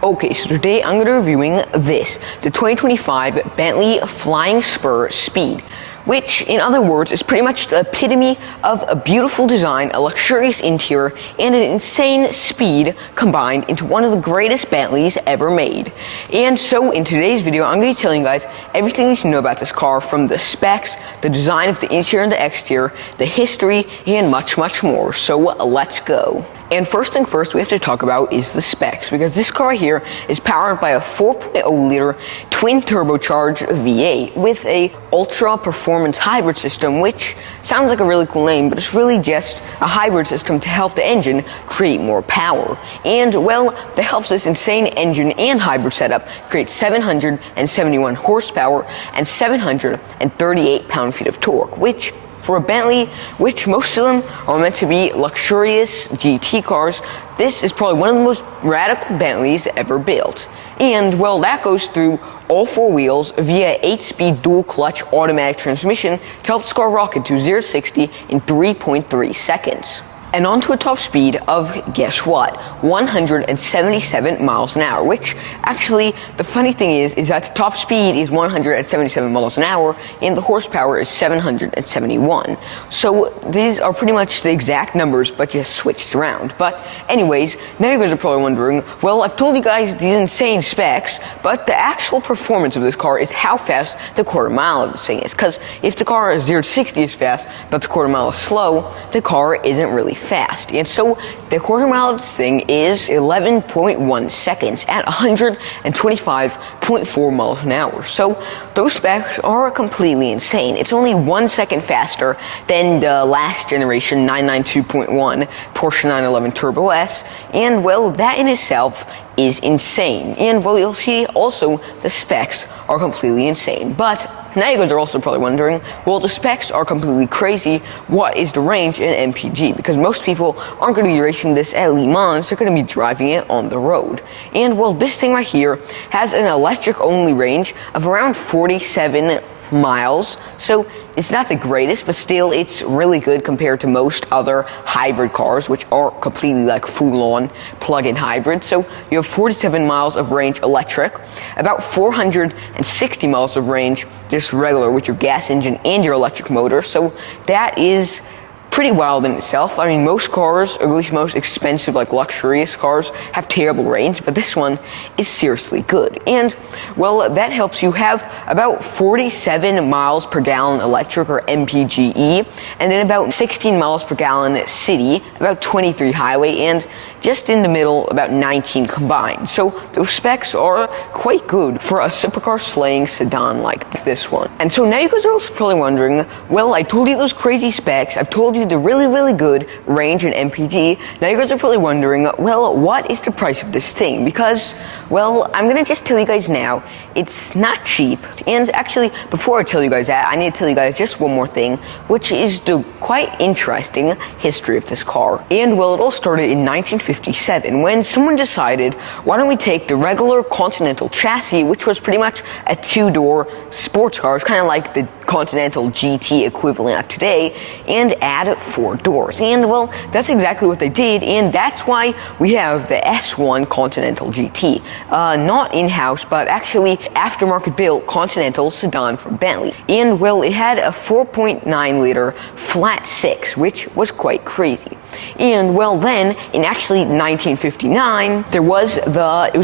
Okay, so today I'm going to be reviewing this, the 2025 Bentley Flying Spur Speed, which, in other words, is pretty much the epitome of a beautiful design, a luxurious interior, and an insane speed combined into one of the greatest Bentleys ever made. And so, in today's video, I'm going to be telling you guys everything you need to know about this car, from the specs, the design of the interior and the exterior, the history, and much, much more. So, let's go. And first thing first we have to talk about is the specs, because this car here is powered by a 4.0 liter twin turbocharged V8 with a ultra performance hybrid system, which sounds like a really cool name, but it's really just a hybrid system to help the engine create more power. And well, that helps this insane engine and hybrid setup create 771 horsepower and 738 pound-feet of torque, which for a Bentley, which most of them are meant to be luxurious GT cars, this is probably one of the most radical Bentleys ever built. And well, that goes through all four wheels via 8-speed dual-clutch automatic transmission to help this car rocket to 0 to 60 in 3.3 seconds. And onto a top speed of, guess what, 177 miles an hour, which actually, the funny thing is that the top speed is 177 miles an hour and the horsepower is 771. So these are pretty much the exact numbers, but just switched around. But anyways, now you guys are probably wondering, well, I've told you guys these insane specs, but the actual performance of this car is how fast the quarter mile of this thing is. Because if the car is 0 to 60 is fast, but the quarter mile is slow, the car isn't really fast. And so the quarter mile of this thing is 11.1 seconds at 125.4 miles an hour. So those specs are completely insane. It's only 1 second faster than the last generation 992.1 Porsche 911 Turbo S, and well, that in itself is insane. And well, you'll see also the specs are completely insane. But now you guys are also probably wondering, well, the specs are completely crazy, what is the range in MPG? Because most people aren't going to be racing this at Le Mans, they're going to be driving it on the road. And well, this thing right here has an electric only range of around 47 miles, so it's not the greatest, but still it's really good compared to most other hybrid cars, which are completely like full-on plug-in hybrid. So you have 47 miles of range electric, about 460 miles of range just regular with your gas engine and your electric motor. So that is pretty wild in itself. I mean, most cars, or at least most expensive, like luxurious cars, have terrible range, but this one is seriously good. And well, that helps you have about 47 miles per gallon electric, or MPGE, and then about 16 miles per gallon city, about 23 highway, and just in the middle, about 19 combined. So those specs are quite good for a supercar slaying sedan like this one. And so now you guys are also probably wondering, well, I told you those crazy specs, I've told you the really, really good range and MPG. Now you guys are probably wondering, well, what is the price of this thing? Because, well, I'm gonna just tell you guys now, it's not cheap. And actually, before I tell you guys that, I need to tell you guys just one more thing, which is the quite interesting history of this car. And well, it all started in 1957 when someone decided, why don't we take the regular Continental chassis, which was pretty much a two-door sports car, it's kind of like the Continental GT equivalent of today, and add 4 doors. And well, that's exactly what they did, and that's why we have the S1 Continental GT. Not in-house, but actually aftermarket built Continental sedan from Bentley. And well, it had a 4.9 liter flat 6, which was quite crazy. And well, then in actually 1959, it was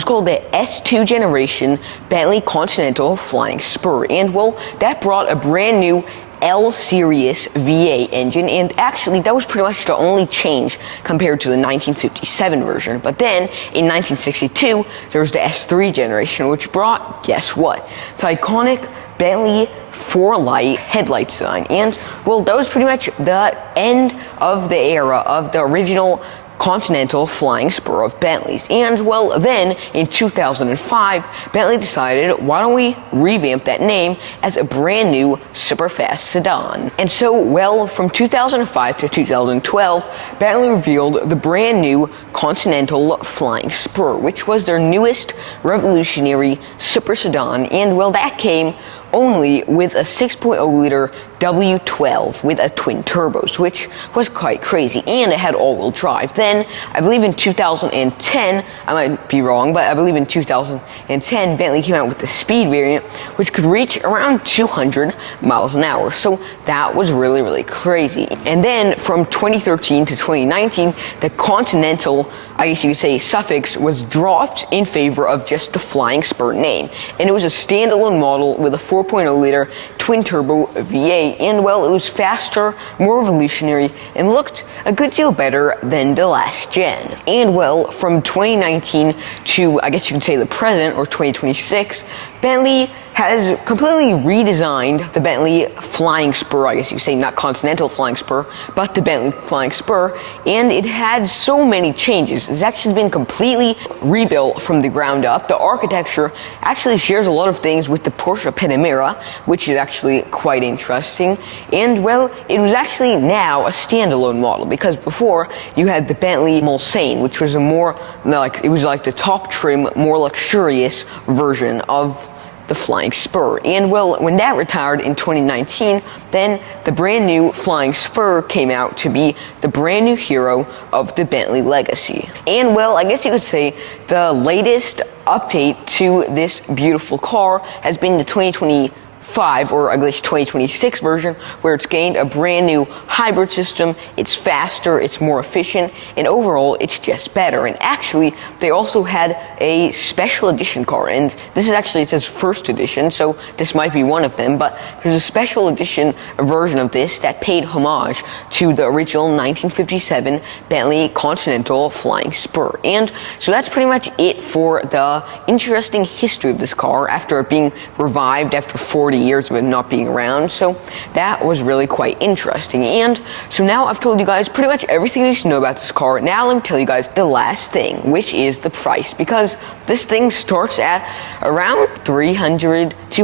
called the S2 generation Bentley Continental Flying Spur. And well, that brought a brand new L-Series V8 engine, and actually that was pretty much the only change compared to the 1957 version. But then in 1962 there was the S3 generation, which brought, guess what, the iconic Bentley 4-light headlight design. And well, that was pretty much the end of the era of the original Continental Flying Spur of Bentleys. And well, then in 2005, Bentley decided, why don't we revamp that name as a brand new super fast sedan? And so, well, from 2005 to 2012, Bentley revealed the brand new Continental Flying Spur, which was their newest revolutionary super sedan. And well, that came only with a 6.0 liter W12 with a twin turbos, which was quite crazy, and it had all-wheel drive. Then, I believe in 2010, I might be wrong, but I believe in 2010, Bentley came out with the Speed variant, which could reach around 200 miles an hour. So that was really, really crazy. And then from 2013 to 2019, the Continental, I guess you could say, suffix was dropped in favor of just the Flying Spur name. And it was a standalone model with a 4.0 liter twin turbo V8, and well, it was faster, more revolutionary, and looked a good deal better than the last gen. And well, from 2019 to, I guess you could say, the present, or 2026, Bentley has completely redesigned the Bentley Flying Spur, I guess you could say, not Continental Flying Spur, but the Bentley Flying Spur, and it had so many changes. It's actually been completely rebuilt from the ground up. The architecture actually shares a lot of things with the Porsche Panamera, which is actually quite interesting, and well, it was actually now a standalone model, because before you had the Bentley Mulsanne, which was a more, like, it was like the top trim, more luxurious version of the Flying Spur. And well, when that retired in 2019, then the brand new Flying Spur came out to be the brand new hero of the Bentley legacy. And well, I guess you could say the latest update to this beautiful car has been the 2025, or at least 2026 version, where it's gained a brand new hybrid system. It's faster, it's more efficient, and overall it's just better. And actually, they also had a special edition car, and this is actually, it says first edition, so this might be one of them, but there's a special edition version of this that paid homage to the original 1957 Bentley Continental Flying Spur. And so that's pretty much it for the interesting history of this car after it being revived after 40 years of it not being around. So that was really quite interesting. And so now I've told you guys pretty much everything you should know about this car. Now let me tell you guys the last thing, which is the price, because this thing starts at around $290,000 to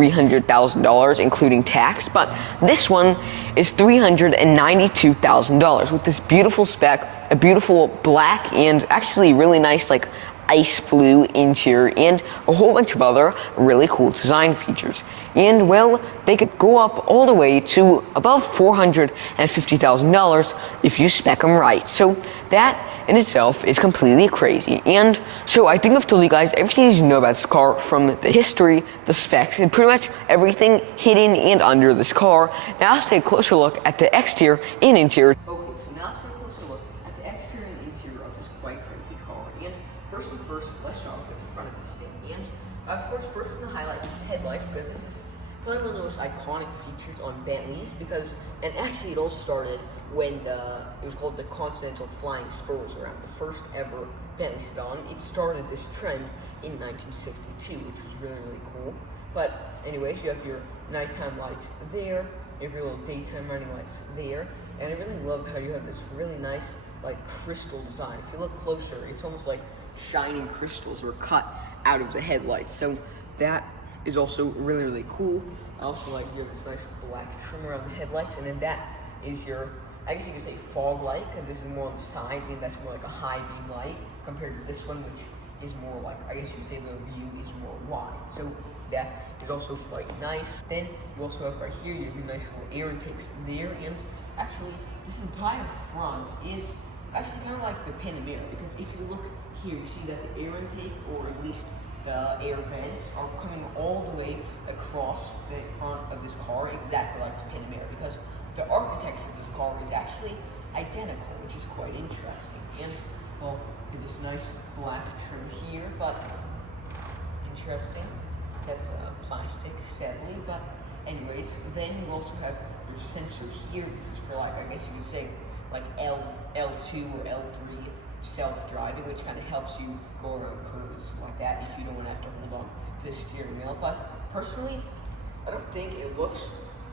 $300,000, including tax, but this one is $392,000 with this beautiful spec, a beautiful black and actually really nice, like, ice blue interior, and a whole bunch of other really cool design features. And well, they could go up all the way to above $450,000 if you spec them right. So that in itself is completely crazy. And so I think I've told you guys everything you know about this car, from the history, the specs, and pretty much everything hidden and under this car. Now let's take a closer look at the exterior and interior. Okay, so now let's take a closer look at the exterior and interior of this quite crazy car. And first, let's start off with the front of this thing. And of course, first we're going to highlight these headlights, because this is probably one of the most iconic features on Bentleys, and actually it all started when it was called the Continental Flying Spur was around, the first ever Bentley sedan. It started this trend in 1962, which was really, really cool. But anyways, you have your nighttime lights there, you have your little daytime running lights there, and I really love how you have this really nice, like, crystal design. If you look closer, it's almost like shining crystals were cut out of the headlights, so that is also really, really cool. I also like you have this nice black trim around the headlights, and then that is your, I guess you could say, fog light, because this is more on the side, and that's more like a high beam light compared to this one, which is more like, I guess you could say the view is more wide. So that is also quite nice. Then you also have right here, you have your nice little air intakes there, and actually this entire front is actually kind of like the Panamera, because if you look here, you see that the air intake, or at least the air vents, are coming all the way across the front of this car, exactly like the Panamera, because the architecture of this car is actually identical, which is quite interesting. And well, you have this nice black trim here, but interesting. That's plastic, sadly, but anyways, then you also have your sensor here. This is for, like, I guess you could say, like L2 or L3 self-driving, which kind of helps you go around curves like that if you don't want to have to hold on to the steering wheel. But personally, I don't think it looks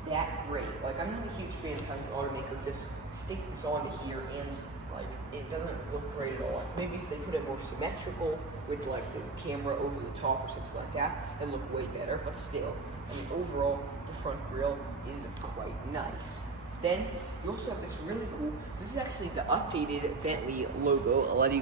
that great. Like, I'm not a huge fan of how the automaker just stick this onto here, and like, it doesn't look great at all. Like, maybe if they put it more symmetrical with, like, the camera over the top or something like that, it'd look way better. But still, I mean, overall, the front grille is quite nice. Then you also have this really cool, this is actually the updated Bentley logo. A lot of you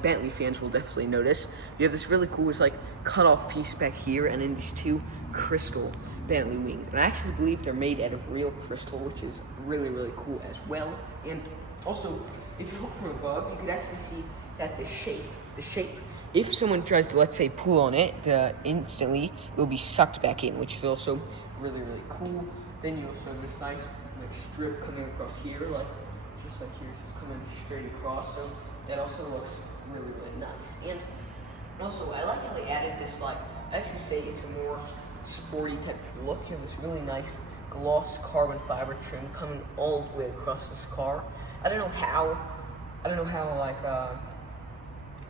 Bentley fans will definitely notice. You have this really cool, it's like cut off piece back here, and then these two crystal Bentley wings. And I actually believe they're made out of real crystal, which is really, really cool as well. And also, if you look from above, you could actually see that the shape, if someone tries to, let's say, pull on it, instantly it will be sucked back in, which is also really, really cool. Then you also have this nice like strip coming across here, just like here, just coming straight across. So that also looks really, really nice. And also, I like how they added this, like, as you say, it's a more sporty type of look. You have this really nice gloss carbon fiber trim coming all the way across this car. I don't know how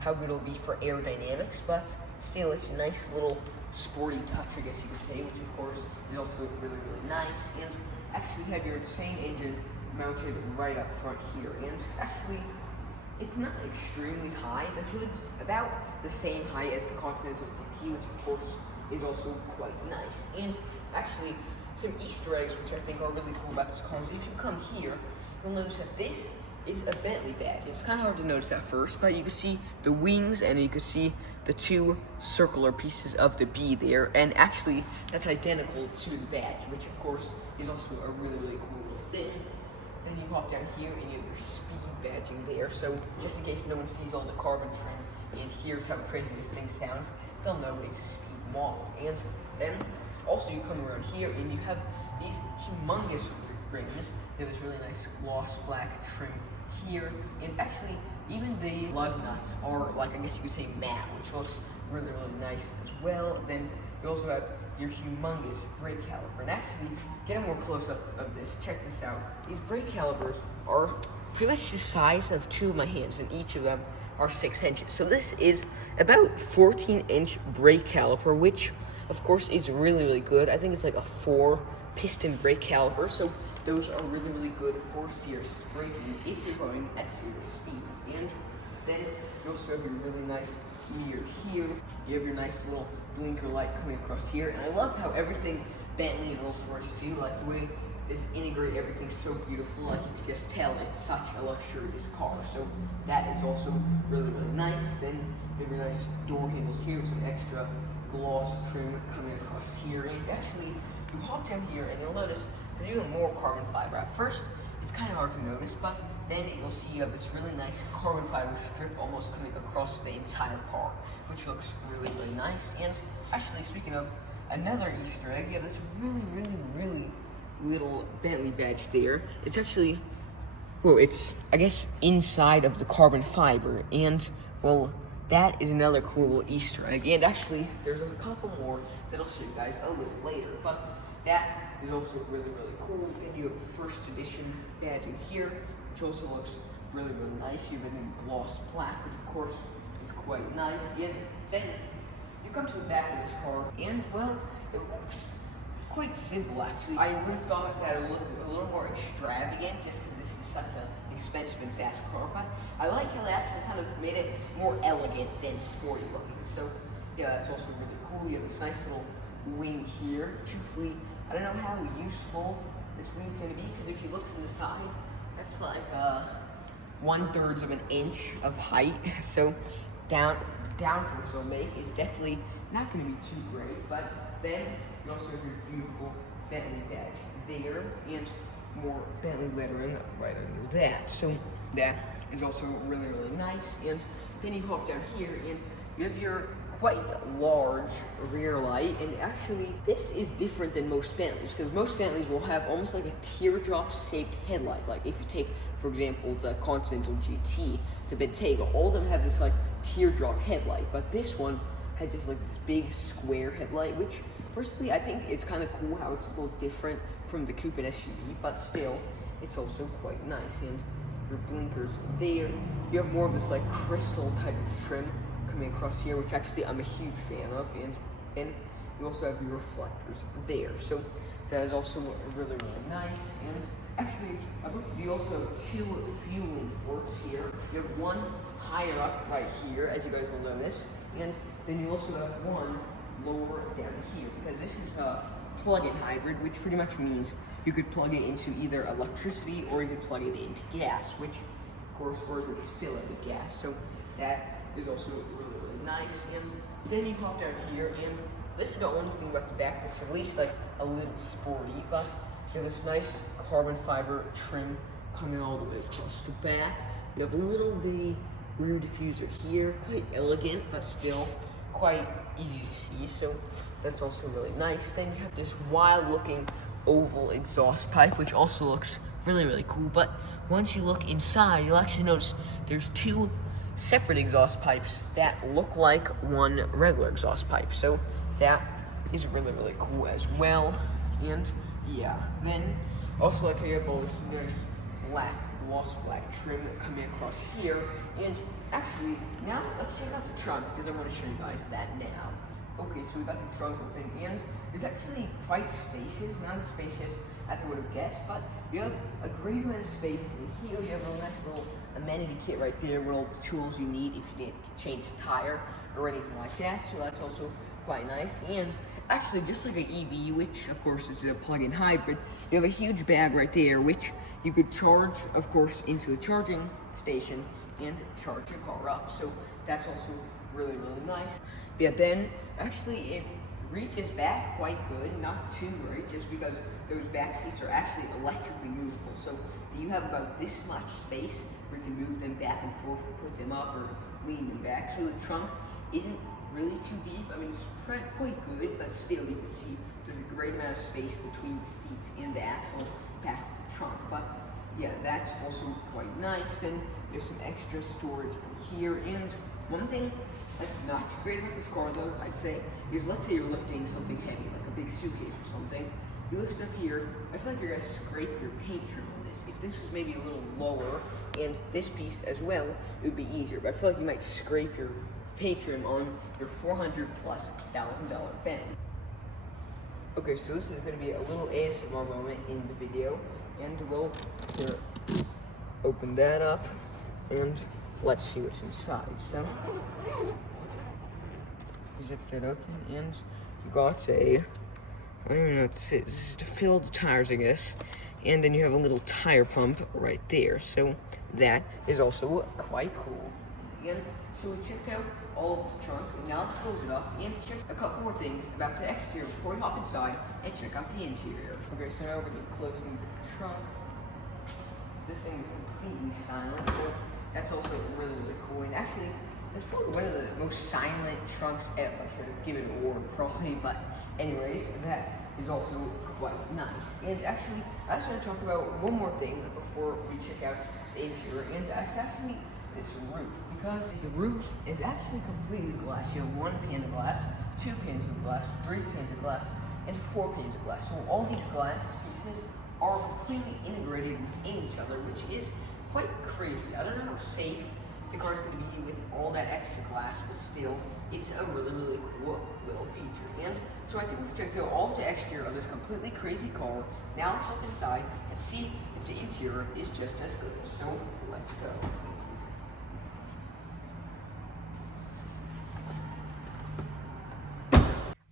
how good it'll be for aerodynamics, but still, it's a nice little sporty touch, I guess you could say, which of course is also really, really nice. And actually, you have your same engine mounted right up front here, and actually, it's not extremely high. The hood's about the same height as the Continental GT, which of course is also quite nice. And actually, some Easter eggs which I think are really cool about this car is if you come here, you'll notice that this is a Bentley badge. It's kind of hard to notice at first, but you can see the wings and you can see the two circular pieces of the B there, and actually that's identical to the badge, which of course is also a really, really cool little thing. Then you hop down here and you have your speed badging there, so just in case no one sees all the carbon trim and hears how crazy this thing sounds, they'll know it's a speed model. And then also you come around here and you have these humongous rings. You have this really nice gloss black trim here, and actually even the lug nuts are, like, I guess you could say matte, which looks really, really nice as well. Then you also have your humongous brake caliper, and actually get a more close up of this. Check this out. These brake calipers are pretty much the size of two of my hands, and each of them are 6 inches. So this is about 14-inch brake caliper, which of course is really, really good. I think it's like a 4-piston brake caliper, so those are really, really good for serious braking if you're going at serious speeds. And then you also have your really nice mirror here. You have your nice little blinker light coming across here. And I love how everything Bentley and Rolls-Royce do, like the way this integrate everything so beautiful. Like, you can just tell it's such a luxurious car. So that is also really, really nice. Then you have your nice door handles here with some extra gloss trim coming across here. And actually, you hop down here and you'll notice there's even more carbon fiber. At first, it's kind of hard to notice, but then you'll see you have this really nice carbon fiber strip almost coming across the entire car, which looks really, really nice. And actually, speaking of another Easter egg, you have this really, really, really little Bentley badge there. It's actually, well, it's, I guess, inside of the carbon fiber, and, well, that is another cool little Easter egg. And actually, there's a couple more that I'll show you guys a little later, but that is also really, really cool. Then you have first edition badging here, which also looks really, really nice. You have a new gloss black, which of course is quite nice. And then you come to the back of this car, and, well, it looks quite simple actually. I would have thought that it would look a little more extravagant just because this is such an expensive and fast car, but I like how they actually kind of made it more elegant than sporty looking. So yeah, that's also really cool. You have this nice little wing here. Truthfully, I don't know how useful this wing's gonna be, because if you look from the side, that's like 1/3 of an inch of height. So downforce it'll make is definitely not gonna be too great. But then you also have your beautiful Bentley badge there, and more Bentley lettering right under that. So that is also really, really nice. And then you hop down here and you have your quite large rear light, and actually this is different than most Bentleys, because most Bentleys will have almost like a teardrop shaped headlight. Like if you take, for example, the Continental GT to Bentayga, all of them have this like teardrop headlight, but this one has just like this big square headlight, which personally I think it's kind of cool how it's a little different from the coupe and SUV, but still it's also quite nice. And your blinkers there, you have more of this like crystal type of trim coming across here, which actually I'm a huge fan of, and you also have your reflectors there, so that is also really, really nice. And actually, I believe you also have 2 fueling ports here. You have one higher up right here, as you guys will notice, and then you also have one lower down here, because this is a plug-in hybrid, which pretty much means you could plug it into either electricity or you could plug it into gas, which of course, or you could fill it with gas. So that is also really, really nice. And then you hop down here, and this is the only thing about the back that's at least like a little sporty, but you have this nice carbon fiber trim coming all the way across the back. You have a little bitty rear diffuser here, quite elegant, but still quite easy to see, so that's also really nice. Then you have this wild looking oval exhaust pipe, which also looks really, really cool, but once you look inside, you'll actually notice there's two separate exhaust pipes that look like one regular exhaust pipe, so that is really, really cool as well. And yeah, then also like how you have all this nice black, gloss black trim coming across here. And actually, now let's check out the trunk, because I want to show you guys that now. Okay, so we got the trunk open, and it's actually quite spacious, not as spacious as I would have guessed, but you have a great amount of space in here. You have a nice little amenity kit right there with all the tools you need if you need to change the tire or anything like that, so that's also quite nice. And actually, just like an EV, which of course is a plug-in hybrid, you have a huge bag right there, which you could charge, of course, into the charging station and charge your car up, so that's also really, really nice. But yeah, then actually it reaches back quite good, not too great, just because those back seats are actually electrically movable, so you have about this much space where you can move them back and forth to put them up or lean them back. So the trunk isn't really too deep. I mean, it's quite good, but still you can see there's a great amount of space between the seats and the actual back of the trunk. But yeah, that's also quite nice, and there's some extra storage here. And one thing that's not too great about this car, though, I'd say, is let's say you're lifting something heavy, like a big suitcase or something. You lift up here, I feel like you're gonna scrape your paint trim on this. If this was maybe a little lower, and this piece as well, it would be easier. But I feel like you might scrape your paint trim on your $400,000+ Bentley. Okay, so this is gonna be a little ASMR moment in the video, and we'll open that up, and let's see what's inside. So, zip it open, and you got a, I don't even know what this is. This is to fill the tires, I guess. And then you have a little tire pump right there. So that is also quite cool. And so we checked out all of this trunk, and now let's close it up and check a couple more things about the exterior before we hop inside and check out the interior. Okay, so now we're gonna be closing the trunk. This thing is completely silent, so that's also really, really cool. And actually, it's probably one of the most silent trunks ever. I should have given it an award probably, but anyways, that is also quite nice. And actually, I just want to talk about one more thing before we check out the interior, and it's actually this roof, because the roof is actually completely glass. You have 1 pane of glass, 2 panes of glass, 3 panes of glass, and 4 panes of glass. So all these glass pieces are completely integrated within each other, which is quite crazy. I don't know how safe the car is going to be with all that extra glass, but still, it's a really, really cool little feature. And so I think we've checked out all of the exterior of this completely crazy car. Now let's look inside and see if the interior is just as good. So let's go.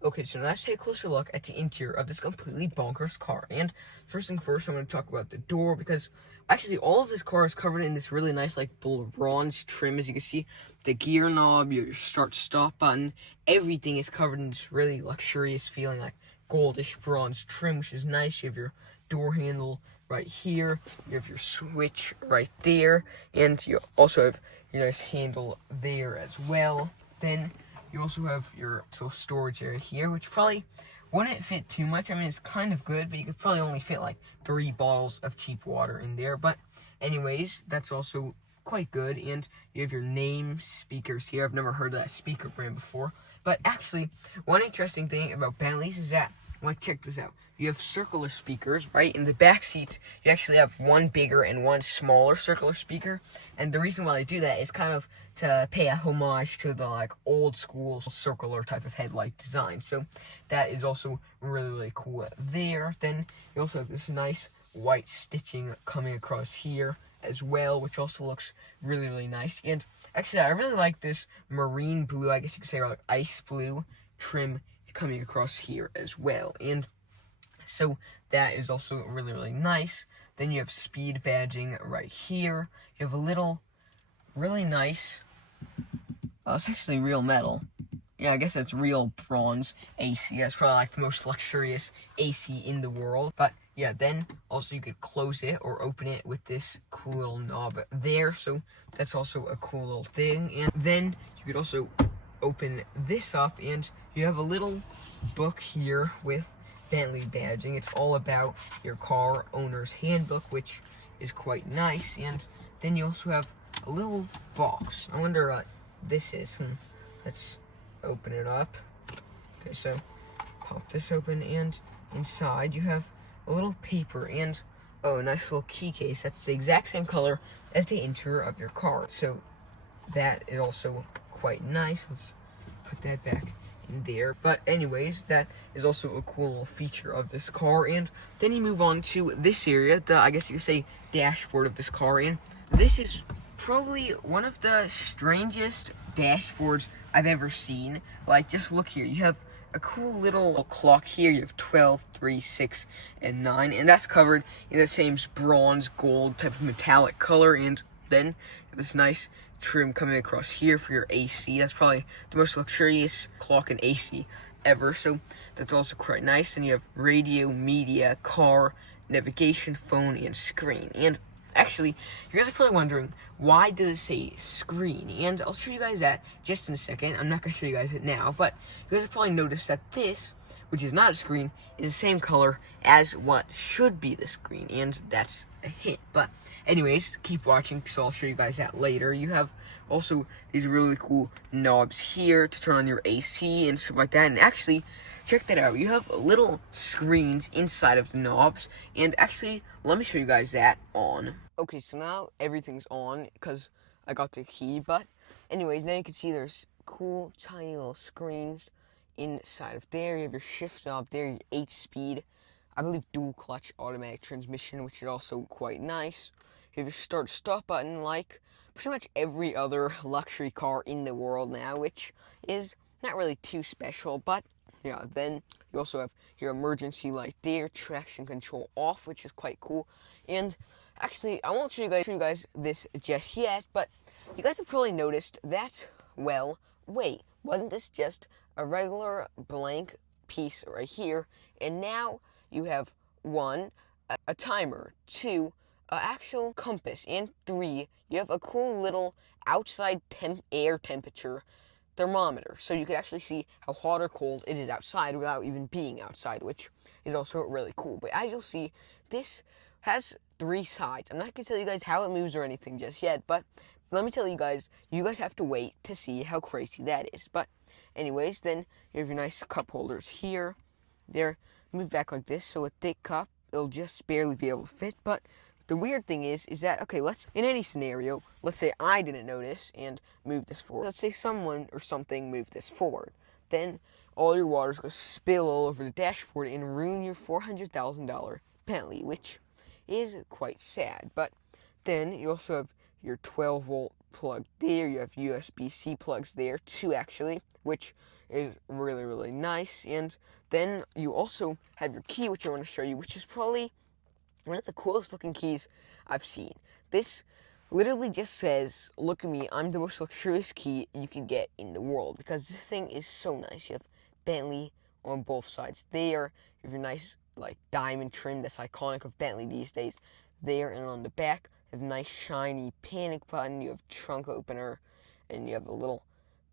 Okay, so now let's take a closer look at the interior of this completely bonkers car. And first thing first, I'm going to talk about the door, because actually all of this car is covered in this really nice like bronze trim. As you can see, the gear knob, your start-stop button, everything is covered in this really luxurious feeling, like goldish bronze trim, which is nice. You have your door handle right here, you have your switch right there, and you also have your nice handle there as well. Then you also have your storage area here, which probably wouldn't fit too much. I mean, it's kind of good, but you could probably only fit like 3 bottles of cheap water in there. But anyways, that's also quite good. And you have your name speakers here. I've never heard of that speaker brand before. But actually, one interesting thing about Bentleys is that, like, check this out. You have circular speakers, right? In the back seats, you actually have one bigger and one smaller circular speaker. And the reason why they do that is kind of to pay a homage to the like old school circular type of headlight design. So that is also really, really cool there. Then you also have this nice white stitching coming across here as well, which also looks really, really nice. And actually, I really like this marine blue, I guess you could say, or like ice blue trim coming across here as well. And so that is also really, really nice. Then you have speed badging right here. You have a little really nice, it's actually real metal, Yeah, I guess that's real bronze AC. That's probably like the most luxurious AC in the world. But yeah, then also you could close it or open it with this cool little knob there. So that's also a cool little thing. And then you could also open this up and you have a little book here with Bentley badging. It's all about your car owner's handbook, which is quite nice. And then you also have a little box. I wonder what this is. Let's open it up. Okay, so pop this open, and inside you have a little paper and a nice little key case that's the exact same color as the interior of your car. So that is also quite nice. Let's put that back in there. But anyways, that is also a cool little feature of this car. And then you move on to this area, the, I guess you could say, dashboard of this car. And this is probably one of the strangest dashboards I've ever seen. Like, just look here. You have a cool little clock here. You have 12, 3, 6, and 9. And that's covered in the same bronze gold type of metallic color. And then this nice trim coming across here for your AC. That's probably the most luxurious clock and AC ever. So that's also quite nice. And you have radio, media, car, navigation, phone, and screen. And actually, you guys are probably wondering, why does it say screen? And I'll show you guys that just in a second. I'm not going to show you guys it now, but you guys have probably noticed that this, which is not a screen, is the same color as what should be the screen, and that's a hint. But anyways, keep watching, so I'll show you guys that later. You have also these really cool knobs here to turn on your AC and stuff like that, and actually, check that out. You have little screens inside of the knobs, and actually, let me show you guys that on. Okay, so now everything's on because I got the key, but anyways, now you can see there's cool tiny little screens inside of there. You have your shift knob there, your 8-speed, I believe dual clutch automatic transmission, which is also quite nice. You have your start stop button like pretty much every other luxury car in the world now, which is not really too special, but yeah, then you also have your emergency light there, traction control off, which is quite cool. And actually, I won't show you guys this just yet, but you guys have probably noticed that, well, wait, wasn't this just a regular blank piece right here? And now you have 1, a timer, 2, an actual compass, and 3, you have a cool little outside air temperature thermometer, so you can actually see how hot or cold it is outside without even being outside, which is also really cool. But as you'll see, this has 3 sides. I'm not going to tell you guys how it moves or anything just yet, but let me tell you guys have to wait to see how crazy that is. But anyways, then you have your nice cup holders here. They're moved back like this, so a thick cup, it'll just barely be able to fit. But the weird thing is that, okay, in any scenario, let's say I didn't notice and move this forward. Let's say someone or something moved this forward. Then all your water's going to spill all over the dashboard and ruin your $400,000 Bentley, which is quite sad. But then you also have your 12-volt plug there. You have USB-C plugs there, 2 actually, which is really, really nice. And then you also have your key, which I want to show you, which is probably one of the coolest looking keys I've seen. This literally just says, look at me, I'm the most luxurious key you can get in the world, because this thing is so nice. You have Bentley on both sides there. You have your nice like diamond trim that's iconic of Bentley these days there, and on the back you have a nice shiny panic button. You have trunk opener, and you have a little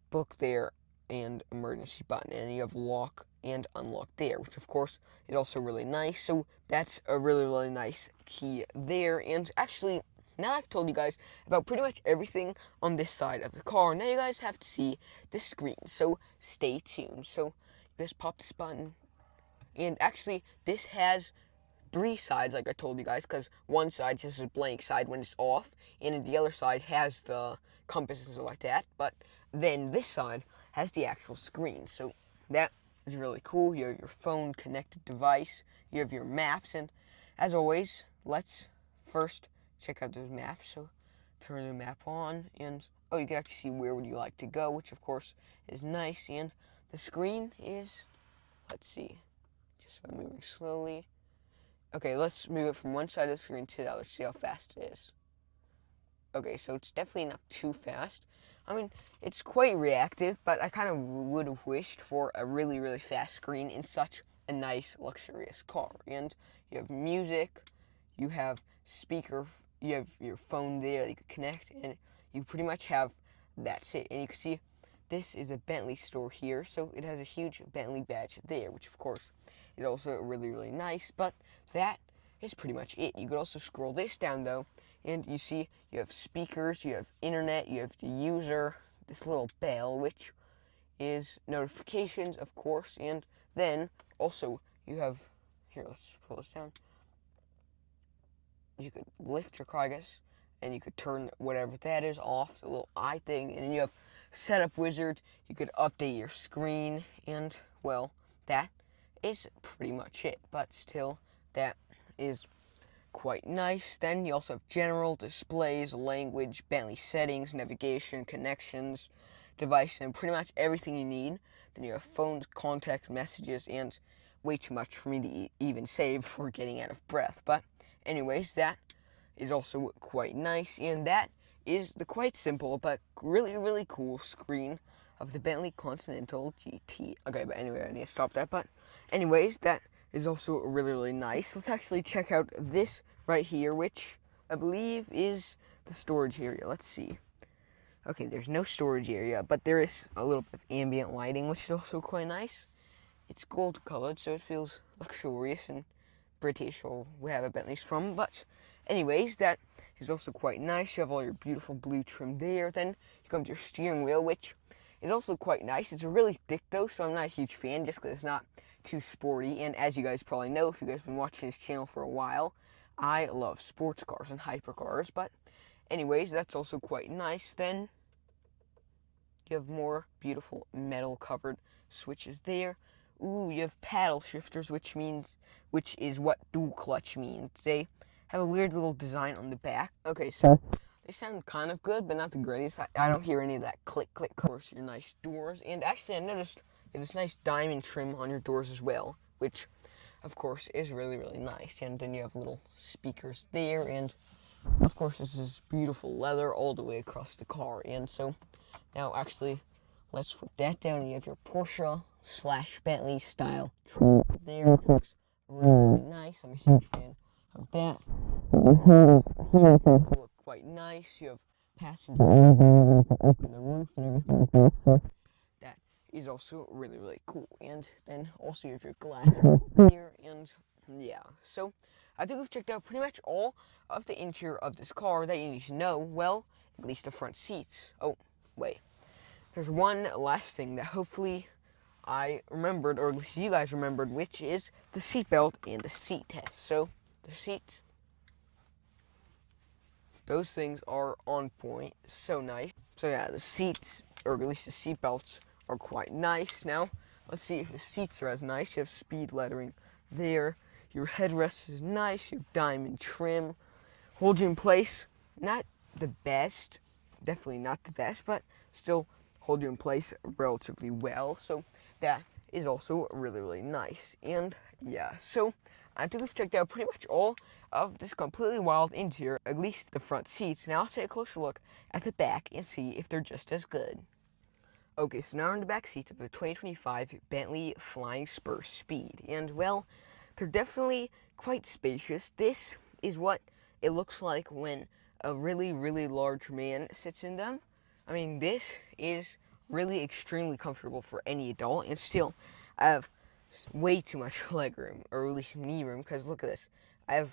book there and emergency button, and you have lock and unlock there, which of course is also really nice. So that's a really, really nice key there. And actually, now I've told you guys about pretty much everything on this side of the car, now you guys have to see the screen, so stay tuned. So you just pop this button, and actually this has 3 sides, like I told you guys, because one side just is a blank side when it's off, and then the other side has the compass and stuff like that. But then this side has the actual screen, so that is really cool. You have your phone connected device, you have your maps, and as always, let's first check out those maps. So turn the map on, and oh, you can actually see where would you like to go, which of course is nice. And the screen is, let's see, just by moving slowly. Okay, let's move it from one side of the screen to the other, see how fast it is. Okay, so it's definitely not too fast. I mean, it's quite reactive, but I kind of would have wished for a really, really fast screen in such a nice, luxurious car. And you have music, you have speaker, you have your phone there that you could connect, and you pretty much have that's it. And you can see this is a Bentley store here, so it has a huge Bentley badge there, which of course is also really, really nice. But that is pretty much it. You could also scroll this down though, and you see you have speakers, you have internet, you have the user, this little bell, which is notifications, of course, and then also you have, here, let's pull this down. You could lift your car, I guess, and you could turn whatever that is off, the little eye thing, and then you have setup wizard. You could update your screen, and well, that is pretty much it. But still, that is quite nice. Then you also have general, displays, language, Bentley settings, navigation, connections, device, and pretty much everything you need. Then you have phones, contact messages, and way too much for me to even say before getting out of breath. But anyways, that is also quite nice, and that is the quite simple but really, really cool screen of the Bentley Continental GT. Okay, but anyway, I need to stop that. But anyways, that is also really, really nice. Let's actually check out this right here, which I believe is the storage area. Let's see. Okay, there's no storage area, but there is a little bit of ambient lighting, which is also quite nice. It's gold colored, so it feels luxurious and British, or wherever Bentley's from. But anyways, that is also quite nice. You have all your beautiful blue trim there. Then you come to your steering wheel, which is also quite nice. It's really thick though, so I'm not a huge fan just because it's not too sporty. And as you guys probably know, if you guys have been watching this channel for a while, I love sports cars and hypercars. But anyways, that's also quite nice. Then you have more beautiful metal covered switches there. Ooh, you have paddle shifters, which is what dual clutch means. They have a weird little design on the back. Okay, so they sound kind of good, but not the greatest. I don't hear any of that click, click. Of course, your nice doors. And actually, I noticed this nice diamond trim on your doors as well, which, of course, is really, really nice. And then you have little speakers there, and of course, this is beautiful leather all the way across the car. And so, now actually, let's flip that down. You have your Porsche / Bentley style trim there, which looks really nice. I'm a huge fan of that. Look quite nice. You have passenger open the roof and everything like that. So that is also really, really cool. And then also you have your glass here, and yeah. So I think we've checked out pretty much all of the interior of this car that you need to know. Well, at least the front seats. Oh, wait. There's one last thing that hopefully I remembered, or at least you guys remembered, which is the seatbelt and the seat test. So the seats, those things are on point, so nice. So yeah, the seats, or at least the seat belts, are quite nice. Now, let's see if the seats are as nice. You have speed lettering there. Your headrest is nice. You have diamond trim. Hold you in place. Not the best, definitely not the best, but still hold you in place relatively well. So that is also really, really nice. And yeah, so I think we've checked out pretty much all of this completely wild interior, at least the front seats. Now let's take a closer look at the back and see if they're just as good. Okay, so now we're in the back seats of the 2025 Bentley Flying Spur Speed. And well, they're definitely quite spacious. This is what it looks like when a really, really large man sits in them. I mean, this is really extremely comfortable for any adult, and still, I have way too much leg room, or at least knee room, because look at this. I have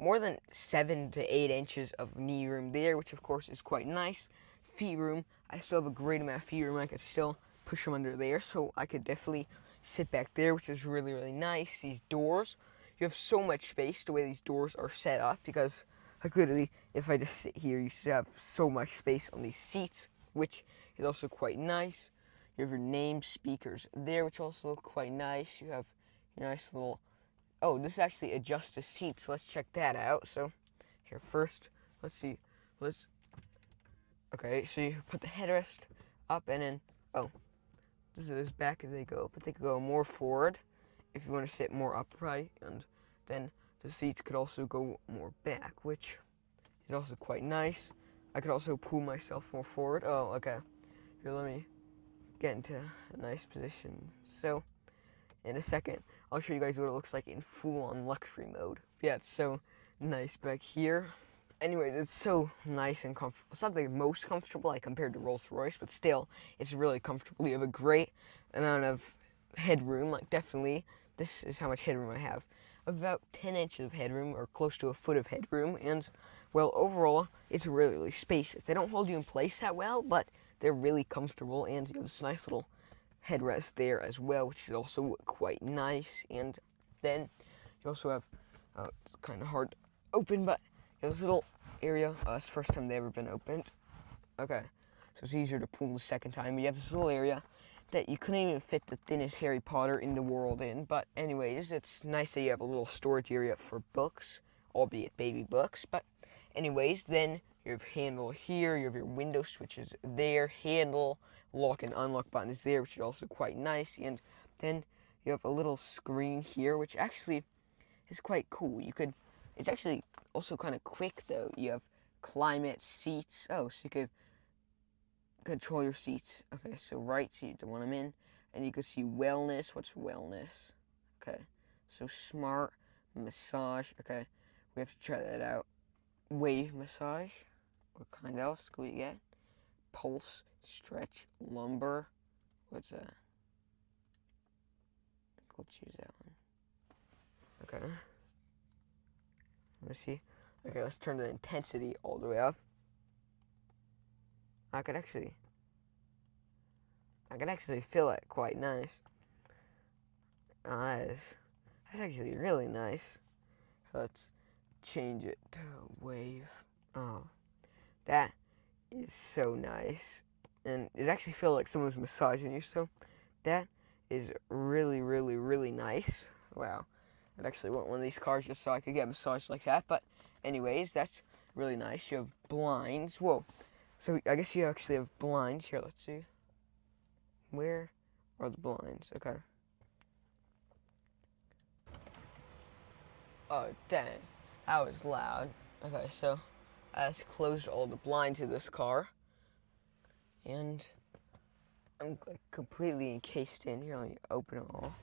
more than 7 to 8 inches of knee room there, which of course is quite nice. Feet room, I still have a great amount of feet room. I could still push them under there, so I could definitely sit back there, which is really, really nice. These doors, you have so much space the way these doors are set up, because like literally, if I just sit here, you should have so much space on these seats, which is also quite nice. You have your name speakers there, which also look quite nice. You have your nice little, oh, this actually adjusts the seats. Let's check that out. So here first, let's see, okay, so you put the headrest up, and then, oh, this is as back as they go, but they could go more forward if you want to sit more upright, and then the seats could also go more back, which is also quite nice. I could also pull myself more forward. Oh, okay. Here, let me get into a nice position. So, in a second, I'll show you guys what it looks like in full-on luxury mode. Yeah, it's so nice back here. Anyway, it's so nice and comfortable. It's not the most comfortable, like, compared to Rolls-Royce, but still, it's really comfortable. You have a great amount of headroom, like, definitely. This is how much headroom I have. About 10 inches of headroom, or close to a foot of headroom, and, well, overall, it's really, really spacious. They don't hold you in place that well, but they're really comfortable, and you have this nice little headrest there as well, which is also quite nice. And then you also have, it's kind of hard to open, but you have this little area. It's the first time they've ever been opened. Okay, so it's easier to pull the second time. You have this little area that you couldn't even fit the thinnest Harry Potter in the world in. But anyways, it's nice that you have a little storage area for books, albeit baby books. But anyways, then you have handle here, you have your window switches there, handle, lock and unlock buttons there, which is also quite nice. And then you have a little screen here, which actually is quite cool. It's actually also kind of quick though. You have climate, seats. Oh, so you could control your seats. Okay, so right seat, the one I'm in, and you can see wellness. What's wellness? Okay, so smart, massage. Okay, we have to try that out. Wave massage. What kind else could we get? Pulse, stretch, lumbar. What's that? I think we'll choose that one. Okay. Let me see. Okay, let's turn the intensity all the way up. I could actually feel it quite nice. That's actually really nice. Let's change it to wave. Oh, that is so nice. And it actually feels like someone's massaging you, so that is really, really, really nice. Wow. I actually want one of these cars just so I could get massaged like that. But anyways, that's really nice. You have blinds. Whoa. So I guess you actually have blinds. Here, let's see. Where are the blinds? Okay. Oh, dang. That was loud. Okay, so I just closed all the blinds of this car. And I'm like completely encased in. Here, let me open it all.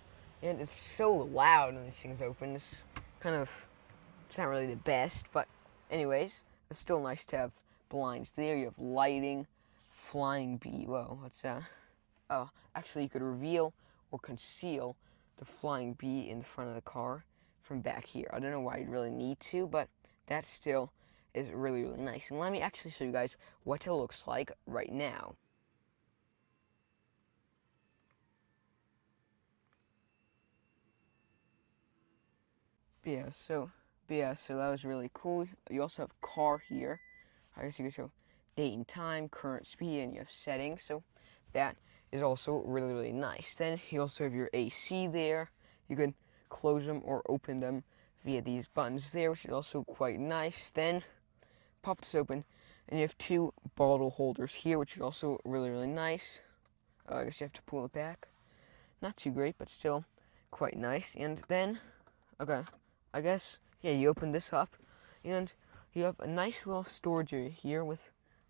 And it's so loud when these things open. It's not really the best, but anyways, it's still nice to have blinds there. You have lighting, flying bee. Whoa, what's that? Oh, actually, you could reveal or conceal the flying bee in the front of the car from back here. I don't know why you'd really need to, but that still is really, really nice. And let me actually show you guys what it looks like right now. So that was really cool. You also have car here. I guess you can show date and time, current speed, and you have settings. So that is also really, really nice. Then you also have your AC there. You can close them or open them via these buttons there, which is also quite nice. Then pop this open, and you have two bottle holders here, which is also really, really nice. I guess you have to pull it back. Not too great, but still quite nice. And then, okay, I guess, yeah, you open this up, and you have a nice little storage area here with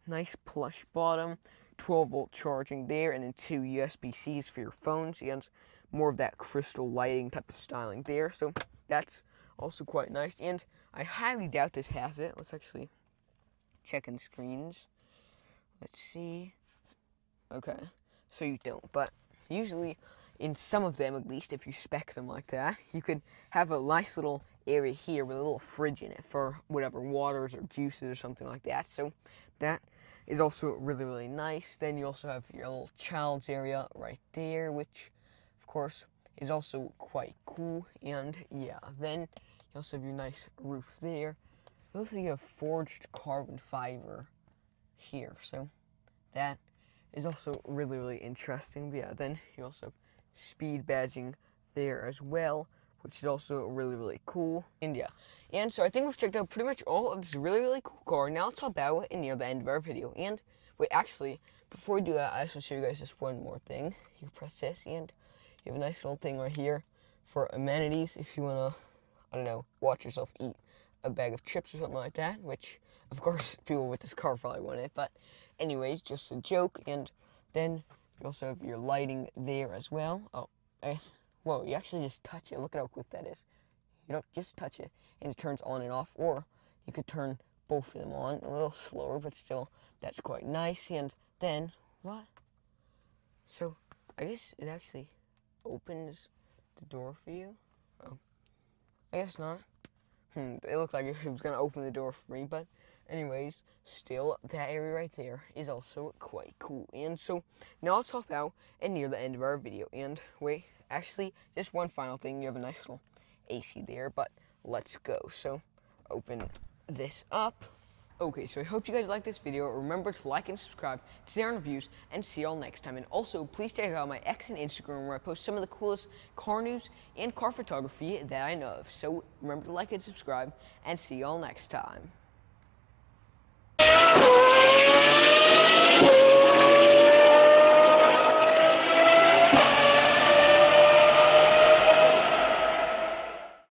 nice plush bottom, 12-volt charging there, and then two USB-Cs for your phones, and more of that crystal lighting type of styling there. So that's also quite nice, and I highly doubt this has it. Let's actually check in screens. Let's see. Okay, so you don't, but usually in some of them, at least, if you spec them like that, you could have a nice little area here with a little fridge in it for whatever waters or juices or something like that. So that is also really, really nice. Then you also have your little child's area right there, which of course is also quite cool. And yeah, then you also have your nice roof there. It looks like you have forged carbon fiber here, so that is also really, really interesting. But yeah, then you also have speed badging there as well, which is also really, really cool. And yeah, and so I think we've checked out pretty much all of this really, really cool car. Now let's hop out and near the end of our video. And wait, actually, before we do that, I just want to show you guys just one more thing. You press this, and you have a nice little thing right here for amenities if you want to, I don't know, watch yourself eat a bag of chips or something like that, which, of course, people with this car probably want it, but anyways, just a joke. And Then you also have your lighting there as well. Oh, whoa, you actually just touch it. Look at how quick that is. You don't just touch it and it turns on and off, or you could turn both of them on a little slower, but still, that's quite nice. And then, what? So, I guess it actually opens the door for you. Oh, I guess not. It looked like it was going to open the door for me, but anyways, still, that area right there is also quite cool. And so, now let's hop out and near the end of our video. And wait, actually, just one final thing. You have a nice little AC there, but let's go. So, open this up. Okay, so I hope you guys liked this video. Remember to like and subscribe to Xaaron Reviews, and see y'all next time. And also, please check out my X and Instagram, where I post some of the coolest car news and car photography that I know of. So remember to like and subscribe, and see y'all next time.